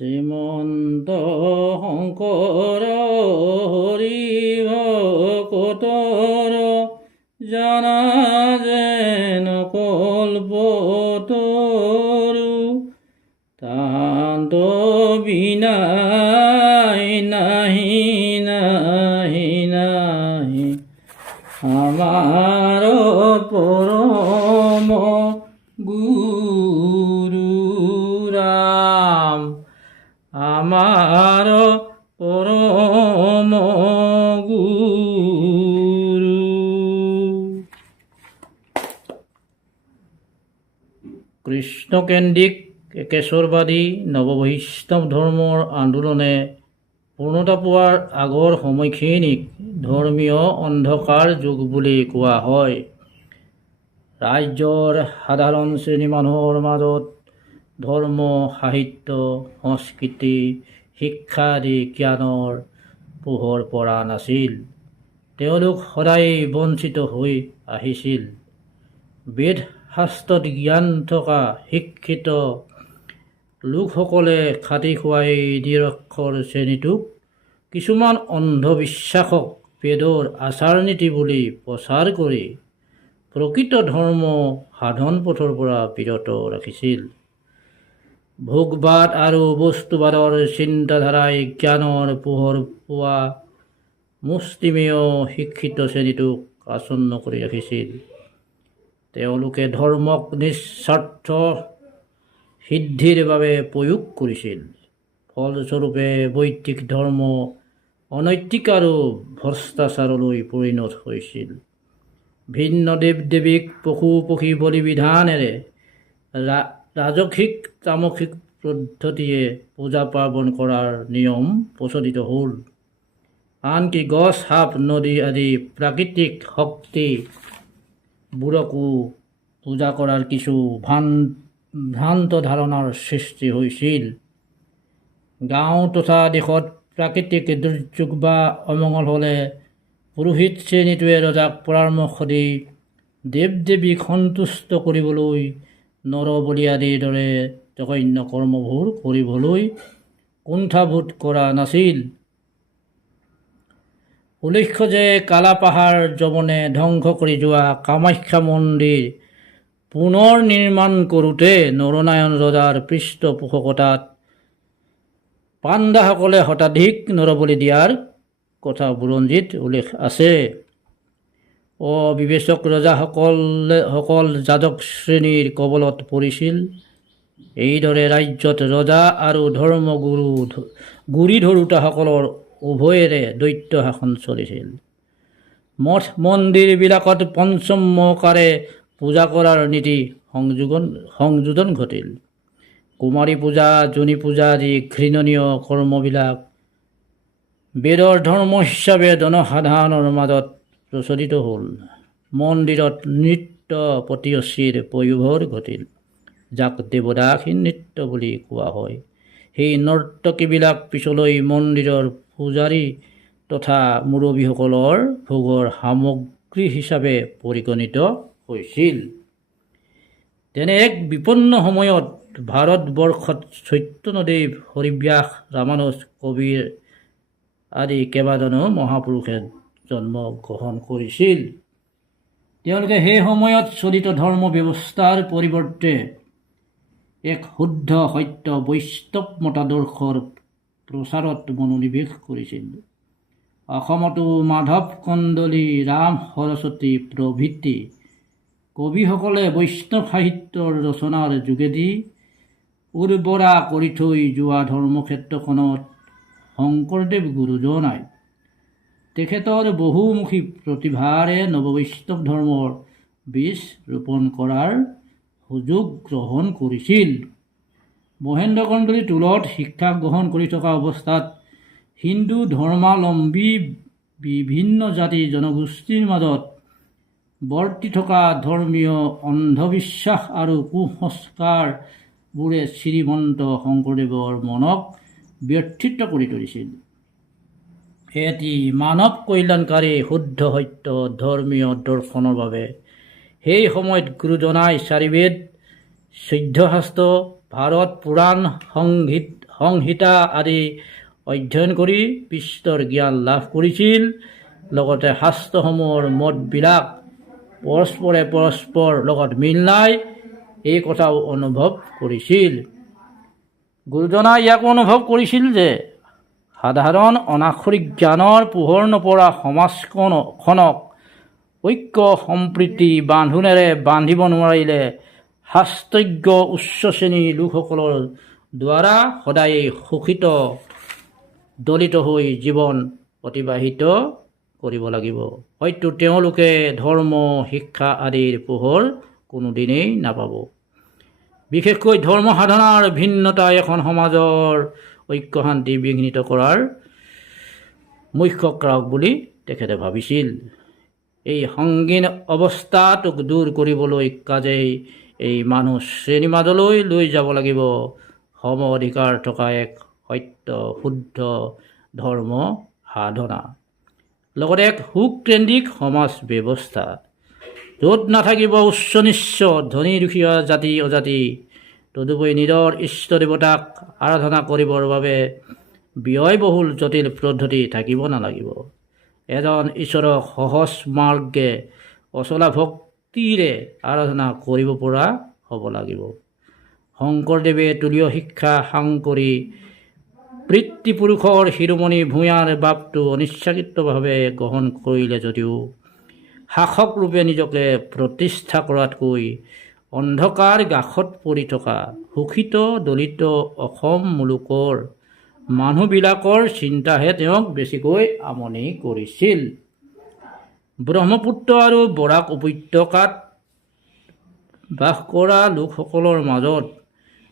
শ্ৰীমন্ত শংকৰ হৰি ভকতৰ জানা যেন কল্পতৰু তান্ত বিনাই নাহি নাহি নাহি আমাৰ পৰম গুৰু ৰাম আমাৰ পৰম গুৰু। কৃষ্ণকেন্দ্ৰিক একেশ্বৰবাদী নৱবৈষ্ণৱ ধৰ্মৰ আন্দোলনে পূৰ্ণতা পোৱাৰ আগৰ সময়খিনিক ধৰ্মীয় অন্ধকাৰ যুগ বুলি কোৱা হয়। ৰাজ্যৰ সাধাৰণ শ্ৰেণী মানুহৰ মাজত ধৰ্ম, সাহিত্য, সংস্কৃতি, শিক্ষা আদি জ্ঞানৰ পোহৰ পৰা নাছিল। তেওঁলোক সদায় বঞ্চিত হৈ আহিছিল। বেদ শাস্ত্ৰত জ্ঞান থকা শিক্ষিত লোকসকলে খাটি খুৱাই নিৰক্ষৰ শ্ৰেণীটোক কিছুমান অন্ধবিশ্বাসক বেদৰ আচাৰ নীতি বুলি প্ৰচাৰ কৰি প্ৰকৃত ধৰ্ম সাধন পথৰ পৰা বিৰত ৰাখিছিল। ভোগবাদ আৰু বস্তুবাদৰ চিন্তাধাৰাই জ্ঞানৰ পোহৰ পোৱা মুষ্টিমেয় শিক্ষিত শ্ৰেণীটোক আচ্ছন্ন কৰি ৰাখিছিল। তেওঁলোকে ধৰ্মক নিস্বাৰ্থ সিদ্ধিৰ বাবে প্ৰয়োগ কৰিছিল। ফলস্বৰূপে বৈদিক ধৰ্ম অনৈতিক আৰু ভ্ৰষ্টাচাৰলৈ পৰিণত হৈছিল। ভিন্ন দেৱ দেৱীক পশু পক্ষী বলি বিধানেৰে ৰাজসিক তামসিক পদ্ধতিয়ে পূজা পাৰ্বণ কৰাৰ নিয়ম প্ৰচলিত হ'ল। আনকি গছ, সাপ, নদী আদি প্ৰাকৃতিক শক্তিবোৰকো পূজা কৰাৰ কিছু ভ্ৰান্ত ধাৰণাৰ সৃষ্টি হৈছিল। গাঁও তথা দেশত প্ৰাকৃতিক দুৰ্যোগ বা অমংগল হ'লে পুৰোহিত শ্ৰেণীটোৱে ৰজাক পৰামৰ্শ দি দেৱ দেৱীক সন্তুষ্ট কৰিবলৈ নৰবলি আদিৰ দৰে জঘন্য কৰ্মবোৰ কৰিবলৈ কুণ্ঠাবোধ কৰা নাছিল। উল্লেখ্য যে কালাপাহাৰ যমনে ধ্বংস কৰি যোৱা কামাখ্যা মন্দিৰ পুনৰ নিৰ্মাণ কৰোঁতে নৰনাৰায়ণ ৰজাৰ পৃষ্ঠপোষকতাত পাণ্ডাসকলে শতাধিক নৰবলি দিয়াৰ কথা বুৰঞ্জীত উল্লেখ আছে। অবিবেচক ৰজাসকল যাজক শ্ৰেণীৰ কবলত পৰিছিল। এইদৰে ৰাজ্যত ৰজা আৰু গুৰি ধৰোঁতাসকলৰ উভয়েৰে দৈত্য শাসন চলিছিল। মঠ মন্দিৰবিলাকত পঞ্চমকাৰে পূজা কৰাৰ নীতি সংযোজন ঘটিল। কুমাৰী পূজা, যোনি পূজা আদি ঘৃণনীয় কৰ্মবিলাক বেদৰ ধৰ্ম হিচাপে জনসাধাৰণৰ মাজত প্ৰচলিত হ'ল। মন্দিৰত নৃত্য পতিয়সীৰ পয়োভৰ ঘটিল, যাক দেৱদাসী নৃত্য বুলি কোৱা হয়। সেই নৰ্তকীবিলাক পিছলৈ মন্দিৰৰ পূজাৰী তথা মুৰব্বীসকলৰ ভোগৰ সামগ্ৰী হিচাপে পৰিগণিত হৈছিল। তেনে এক বিপন্ন সময়ত ভাৰতবৰ্ষত চৈতন্যদেৱ, হৰিব্যাস, ৰামানুজ, কবিৰ আদি কেইবাজনো মহাপুৰুষে জন্ম গ্ৰহণ কৰিছিল। তেওঁলোকে সেই সময়ত চলিত ধৰ্ম ব্যৱস্থাৰ পৰিৱৰ্তে এক শুদ্ধ সত্য বৈষ্ণৱ মতাদৰ্শৰ প্ৰচাৰত মনোনিৱেশ কৰিছিল। অসমতো মাধৱ কন্দলী, ৰাম সৰস্বতী প্ৰভৃতি কবিসকলে বৈষ্ণৱ সাহিত্যৰ ৰচনাৰ যোগেদি উৰ্বৰা কৰি থৈ যোৱা ধৰ্মক্ষেত্ৰখনত শংকৰদেৱ গুৰুজনাই তেখেতৰ বহুমুখী প্ৰতিভাৰে নৱবৈষ্ণৱ ধৰ্মৰ বীজ ৰোপণ কৰাৰ সুযোগ গ্ৰহণ কৰিছিল। মহেন্দ্ৰ কন্দলী টোলত শিক্ষা গ্ৰহণ কৰি থকা অৱস্থাত হিন্দু ধৰ্মাৱলম্বী বিভিন্ন জাতি জনগোষ্ঠীৰ মাজত বৰ্তি থকা ধৰ্মীয় অন্ধবিশ্বাস আৰু কুসংস্কাৰবোৰে শ্ৰীমন্ত শংকৰদেৱৰ মনক ব্যথিত কৰি তুলিছিল। এটি মানৱ কল্যাণকাৰী শুদ্ধ সত্য ধৰ্মীয় দৰ্শনৰ বাবে সেই সময়ত গুৰুজনাই চাৰিবেদ, 14 শাস্ত্ৰ, ভাৰত পুৰাণ, সংহিতা আদি অধ্যয়ন কৰি বিশ্বৰ জ্ঞান লাভ কৰিছিল। লগতে শাস্ত্ৰসমূহৰ মতবিলাক পৰস্পৰ লগত মিল নাই এই কথাও অনুভৱ কৰিছিল। গুৰুজনাই ইয়াকো অনুভৱ কৰিছিল যে সাধাৰণ অনাক্ষৰিক জ্ঞানৰ পোহৰ নপৰা সমাজখনক ঐক্য সম্প্ৰীতি বান্ধোনেৰে বান্ধিব নোৱাৰিলে শাস্ত্ৰজ্ঞ উচ্চ শ্ৰেণীৰ লোকসকলৰ দ্বাৰা সদায়েই শোষিত দলিত হৈ জীৱন অতিবাহিত কৰিব লাগিব। হয়তো তেওঁলোকে ধৰ্ম শিক্ষা আদিৰ পোহৰ কোনোদিনেই নাপাব। বিশেষকৈ ধৰ্ম সাধনাৰ ভিন্নতাই এখন সমাজৰ ঐক্য শান্তি বিঘ্নিত কৰাৰ মুখ্য কাৰক বুলি তেখেতে ভাবিছিল। এই সংগীন অৱস্থাটোক দূৰ কৰিবলৈ কাজেই এই মানুহ শ্ৰেণীৰ মাজলৈ লৈ যাব লাগিব সম অধিকাৰ থকা এক সত্য শুদ্ধ ধৰ্ম সাধনা, লগতে এক সুকেন্দ্ৰিক সমাজ ব্যৱস্থা, য'ত নাথাকিব উচ্চ নিচ্চ ধনী দুখীয়া জাতি অজাতি। তদুপৰি নিজৰ ইষ্ট দেৱতাক আৰাধনা কৰিবৰ বাবে ব্যয়বহুল জটিল পদ্ধতি থাকিব নালাগিব। এজন ঈশ্বৰক সহজ মাৰ্গে অচলা ভক্তিৰে আৰাধনা কৰিব পৰা হ'ব লাগিব। শংকৰদেৱে তুলীয় শিক্ষা সাংকৰি পিতৃপুৰুষৰ শিৰোমণি ভূঞাৰ বাপটো অনিচ্ছাকৃতভাৱে গ্ৰহণ কৰিলে যদিও শাসক ৰূপে নিজকে প্ৰতিষ্ঠা কৰাতকৈ অন্ধকাৰ গাশত পৰি থকা শোষিত দলিত অসম মুলুকৰ মানুহবিলাকৰ চিন্তাহে তেওঁক বেছিকৈ আমনি কৰিছিল। ব্ৰহ্মপুত্ৰ আৰু বৰাক উপত্যকাত বাস কৰা লোকসকলৰ মাজত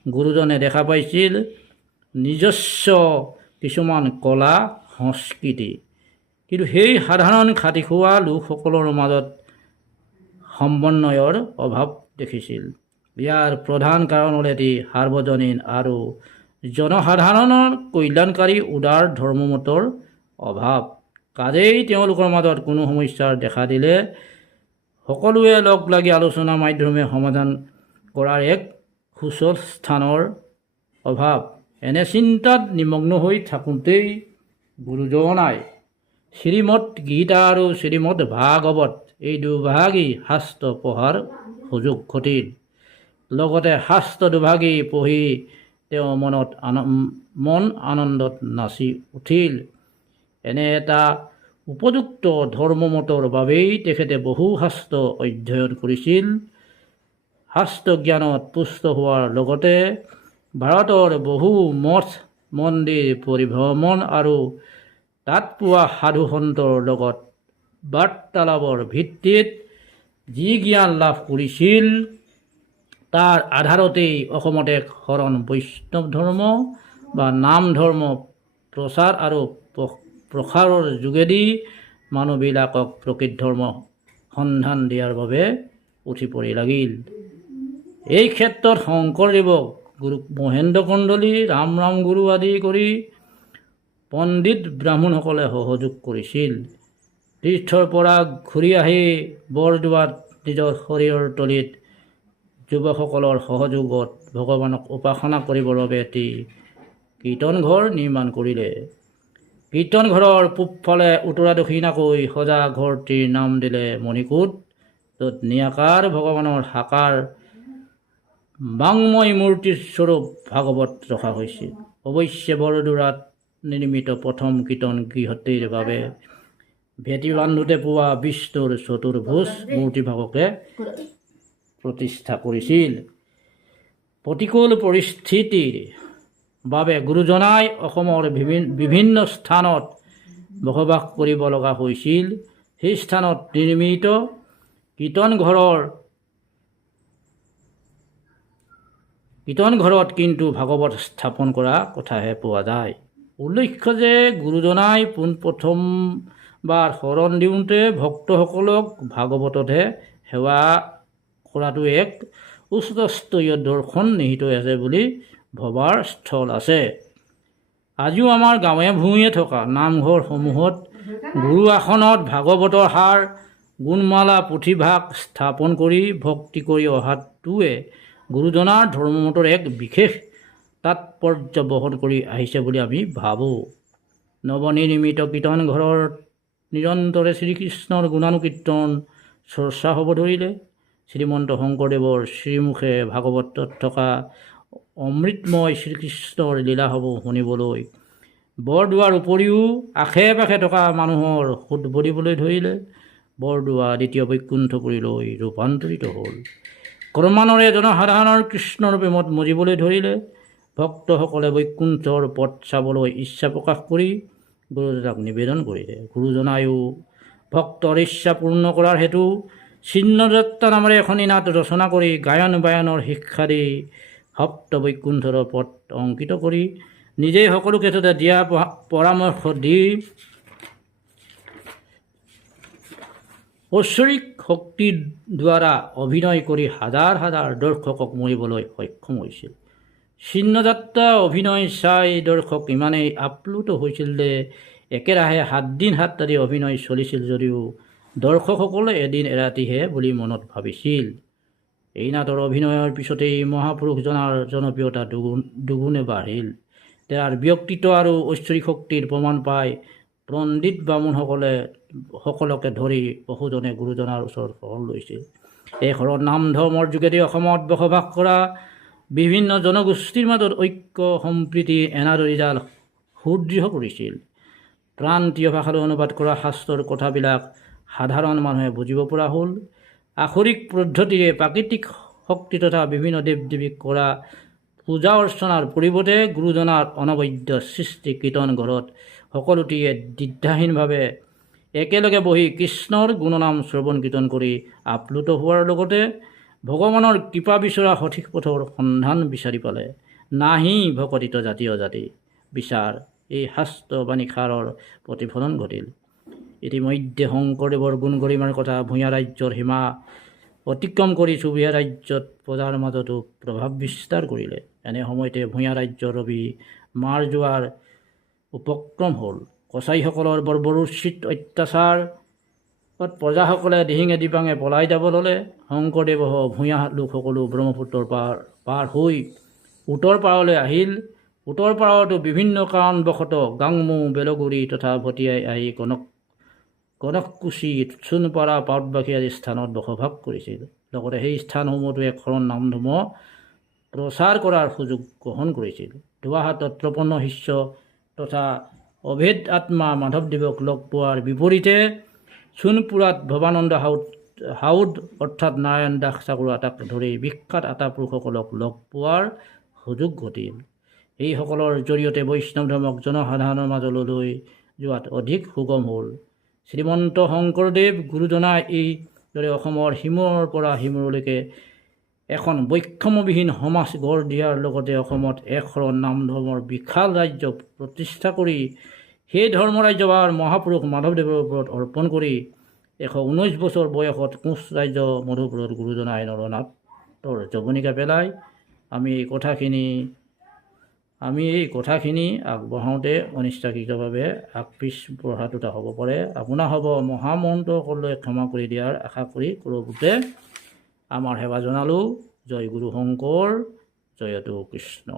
গুৰুজনে দেখা পাইছিল নিজস্ব কিছুমান কলা সংস্কৃতি, কিন্তু সেই সাধাৰণ খাটি খোৱা লোকসকলৰ মাজত সমন্বয়ৰ অভাৱ দেখিছিল। ইয়াৰ প্ৰধান কাৰণ হ'ল এটি সাৰ্বজনীন আৰু জনসাধাৰণৰ কল্যাণকাৰী উদাৰ ধৰ্মমতৰ অভাৱ। কাজেই তেওঁলোকৰ মাজত কোনো সমস্যাৰ দেখা দিলে সকলোৱে লগ লাগি আলোচনাৰ মাধ্যমে সমাধান কৰাৰ এক সুচল স্থানৰ অভাৱ। এনে চিন্তাত নিমগ্ন হৈ থাকোঁতেই গুৰুজনাই শ্ৰীমদ গীতা আৰু শ্ৰীমদ ভাগৱত এই দুভাগী শাস্ত্ৰ পঢ়াৰ সুযোগ ঘটিল। লগতে শাস্ত্ৰ দুভাগী পঢ়ি তেওঁ মন আনন্দত নাচি উঠিল। এনে এটা উপযুক্ত ধৰ্মমতৰ বাবেই তেখেতে বহু শাস্ত্ৰ অধ্যয়ন কৰিছিল। শাস্ত্ৰ জ্ঞানত পুষ্ট হোৱাৰ লগতে ভাৰতৰ বহু মঠ মন্দিৰ পৰিভ্ৰমণ আৰু তাত পোৱা সাধু সন্তৰ লগত বাৰ্তালাপৰ ভিত্তিত যি জ্ঞান লাভ কৰিছিল তাৰ আধাৰতেই অসমত এক শৰণ বৈষ্ণৱ ধৰ্ম বা নাম ধৰ্ম প্ৰচাৰ আৰু প্ৰসাৰৰ যোগেদি মানুহবিলাকক প্ৰকৃত ধৰ্ম সন্ধান দিয়াৰ বাবে উঠি পৰি লাগিল। এই ক্ষেত্ৰত শংকৰদেৱক গুৰু মহেন্দ্ৰ কন্দলী ৰাম গুৰু আদি কৰি পণ্ডিত ব্ৰাহ্মণসকলে সহযোগ কৰিছিল। তীৰ্থৰ পৰা ঘূৰি আহি বৰদোৱাত নিজৰ শৰীৰৰ তলিত যুৱকসকলৰ সহযোগত ভগৱানক উপাসনা কৰিবৰ বাবে এটি কীৰ্তন ঘৰ নিৰ্মাণ কৰিলে। কীৰ্তন ঘৰৰ পূবফালে উত্তৰা দক্ষিণাকৈ সজা ঘৰটিৰ নাম দিলে মণিকূট, য'ত নিৰাকাৰ ভগৱানৰ সাকাৰ বাংময় মূৰ্তিৰ স্বৰূপ ভাগৱত ৰখা হৈছিল। অৱশ্যে বৰদোৱাত নিৰ্মিত প্ৰথম কীৰ্তন গৃহটিৰ বাবে ভেটি বান্ধোতে পোৱা বিষ্ণুৰ চতুৰ্ভুজ মূৰ্তিভাগকে প্ৰতিষ্ঠা কৰিছিল। প্ৰতিকূল পৰিস্থিতিৰ বাবে গুৰুজনাই অসমৰ বিভিন্ন স্থানত বসবাস কৰিব লগা হৈছিল। সেই স্থানত নিৰ্মিত কীৰ্তন ঘৰত কিন্তু ভাগৱত স্থাপন কৰা কথাহে পোৱা যায়। উল্লেখ্য যে গুৰুজনাই পোনপ্ৰথমবাৰ শৰণ দিওঁতে ভক্তসকলক ভাগৱততহে সেৱা কৰাটো এক উচ্চস্তৰীয় দৰ্শন নিহিত আছে বুলি ভবাৰ স্থল আছে। আজিও আমাৰ গাঁৱে ভূঞে থকা নামঘৰসমূহত গুৰু আসনত ভাগৱতৰ সাৰ গুণমালা পুথিভাগ স্থাপন কৰি ভক্তি কৰি অহাটোৱে গুৰুজনাৰ ধৰ্মমতৰ এক বিশেষ তাৎপৰ্য বহন কৰি আহিছে বুলি আমি ভাবোঁ। নৱনিৰ্মিত কীৰ্তন ঘৰত নিৰন্তৰে শ্ৰীকৃষ্ণৰ গুণানুকীৰ্তন চৰ্চা হ'ব ধৰিলে। শ্ৰীমন্ত শংকৰদেৱৰ শ্ৰীমুখে ভাগৱতত থকা অমৃতময় শ্ৰীকৃষ্ণৰ লীলাসমূহ শুনিবলৈ বৰদোৱাৰ উপৰিও আশে পাশে থকা মানুহৰ সোঁত বলিবলৈ ধৰিলে। বৰদোৱা দ্বিতীয় বৈকুণ্ঠপুৰীলৈ ৰূপান্তৰিত হ'ল। ক্ৰমান্বয়ে জনসাধাৰণৰ কৃষ্ণৰ প্ৰেমত মজিবলৈ ধৰিলে। ভক্তসকলে বৈকুণ্ঠৰ পথ চাবলৈ ইচ্ছা প্ৰকাশ কৰি গুৰুজনাক নিবেদন কৰিলে। গুৰুজনায়ো ভক্তৰ ইচ্ছা পূৰ্ণ কৰাৰ হেতু চিহ্নযাত্ৰা নামেৰে এখন নাট ৰচনা কৰি গায়ন বায়নৰ শিক্ষা দি সপ্ত বৈকুণ্ঠৰ পথ অংকিত কৰি নিজেই সকলো ক্ষেত্ৰতে দিয়া পৰামৰ্শ দি ঐশ্বৰিক শক্তিৰ দ্বাৰা অভিনয় কৰি হাজাৰ হাজাৰ দৰ্শকক মৰিবলৈ সক্ষম হৈছিল। চিহ্নযাত্ৰা অভিনয় চাই দৰ্শক ইমানেই আপ্লুত হৈছিল যে একেৰাহে 7 দিন 7 ৰাতি অভিনয় চলিছিল যদিও দৰ্শকসকলে এদিন এৰাতিহে বুলি মনত ভাবিছিল। এই নাটৰ অভিনয়ৰ পিছতেই মহাপুৰুষজনাৰ জনপ্ৰিয়তা দুগুণে বাঢ়িল। তেওঁৰ ব্যক্তিত্ব আৰু ঐশ্বৰিক শক্তিৰ প্ৰমাণ পাই পণ্ডিত বামুণসকলকে ধৰি বহুজনে গুৰুজনাৰ ওচৰত শৰণ লৈছিল। এই শৰণ নাম ধৰ্মৰ যোগেদি অসমত বসবাস কৰা বিভিন্ন জনগোষ্ঠীৰ মাজত ঐক্য সম্প্ৰীতি এনাজৰীডাল সুদৃঢ় কৰিছিল। প্ৰান্তীয় ভাষালৈ অনুবাদ কৰা শাস্ত্ৰৰ কথাবিলাক সাধাৰণ মানুহে বুজিব পৰা হ'ল। আখৰিক পদ্ধতিৰে প্ৰাকৃতিক শক্তি তথা বিভিন্ন দেৱ দেৱীক কৰা পূজা অৰ্চনাৰ পৰিৱৰ্তে গুৰুজনাৰ অনবদ্য সৃষ্টি কীৰ্তন ঘৰত সকলোটিয়ে দ্বিধাহীনভাৱে একেলগে বহি কৃষ্ণৰ গুণনাম শ্ৰৱণ কীৰ্তন কৰি আপ্লুত হোৱাৰ লগতে ভগৱানৰ কৃপা বিচৰা সঠিক পথৰ সন্ধান বিচাৰি পালে। নাহি ভকতিত জাতি অজাতি বিচাৰ এই শাস্ত্ৰবাণীষাৰৰ প্ৰতিফলন ঘটিল। ইতিমধ্যে শংকৰদেৱৰ গুণ গৰিমাৰ কথা ভূঞা ৰাজ্যৰ সীমা অতিক্ৰম কৰি চুবুৰীয়া ৰাজ্যত প্ৰজাৰ মাজতো প্ৰভাৱ বিস্তাৰ কৰিলে। এনে সময়তে ভূঞা ৰাজ্যৰ ৰবি মাৰ যোৱাৰ উপক্ৰম হ'ল। কছাৰীসকলৰ বৰ্বৰোচিত অত্যাচাৰত প্ৰজাসকলে দিহিঙে দিপাঙে পলাই যাব ল'লে। শংকৰদেৱসহ ভূঞা লোকসকলো ব্ৰহ্মপুত্ৰৰ পাৰ হৈ উত্তৰ পাৰলৈ আহিল। উত্তৰ পাৰতো বিভিন্ন কাৰণবশতঃ গাংমু বেলগুৰি তথা ভটিয়াই আহি কনককুছি চোনপাৰা পাটবাসী আদি স্থানত বসবাস কৰিছিল। লগতে সেই স্থানসমূহতো এক শৰণ নামধৰ্ম প্ৰচাৰ কৰাৰ সুযোগ গ্ৰহণ কৰিছিল। ধোৱাহাটত 53 শিষ্য তথা অভেদ আত্মা মাধৱদেৱক লগ পোৱাৰ বিপৰীতে চোনপুৰাত ভৱানন্দ হাউদ অৰ্থাৎ নাৰায়ণ দাস চাকুৰাক ধৰি বিখ্যাত আতাপুৰুষসকলক লগ পোৱাৰ সুযোগ ঘটিল। এইসকলৰ জৰিয়তে বৈষ্ণৱ ধৰ্মক জনসাধাৰণৰ মাজলৈ লৈ যোৱাত অধিক সুগম হ'ল। শ্ৰীমন্ত শংকৰদেৱ গুৰুজনাই এইদৰে অসমৰ সিমূৰৰ পৰা সিমূৰলৈকে এখন বৈষম্যবিহীন সমাজ গঢ় দিয়াৰ লগতে অসমত এক শৰণ নাম ধৰ্মৰ বিশাল ৰাজ্য প্ৰতিষ্ঠা কৰি সেই ধৰ্মৰাজ্যভাৰ মহাপুৰুষ মাধৱদেৱৰ ওপৰত অৰ্পণ কৰি 119 বছৰ বয়সত কোচ ৰাজ্য মধুপুৰত গুৰুজনাই নৰনাথৰ জৱনিকা পেলাই আমি এই কথাখিনি আগবঢ়াওঁতে অনিচ্ছাকৃতভাৱে আগপিছ বঢ়াটোত হ'ব পাৰে। আপোনাৰ হ'ব মহামন্ত্ৰসকললৈ ক্ষমা কৰি দিয়াৰ আশা কৰি কৰোঁতে আমাৰ সেৱা জনালোঁ। জয় গুৰু শংকৰ, জয়তু কৃষ্ণ।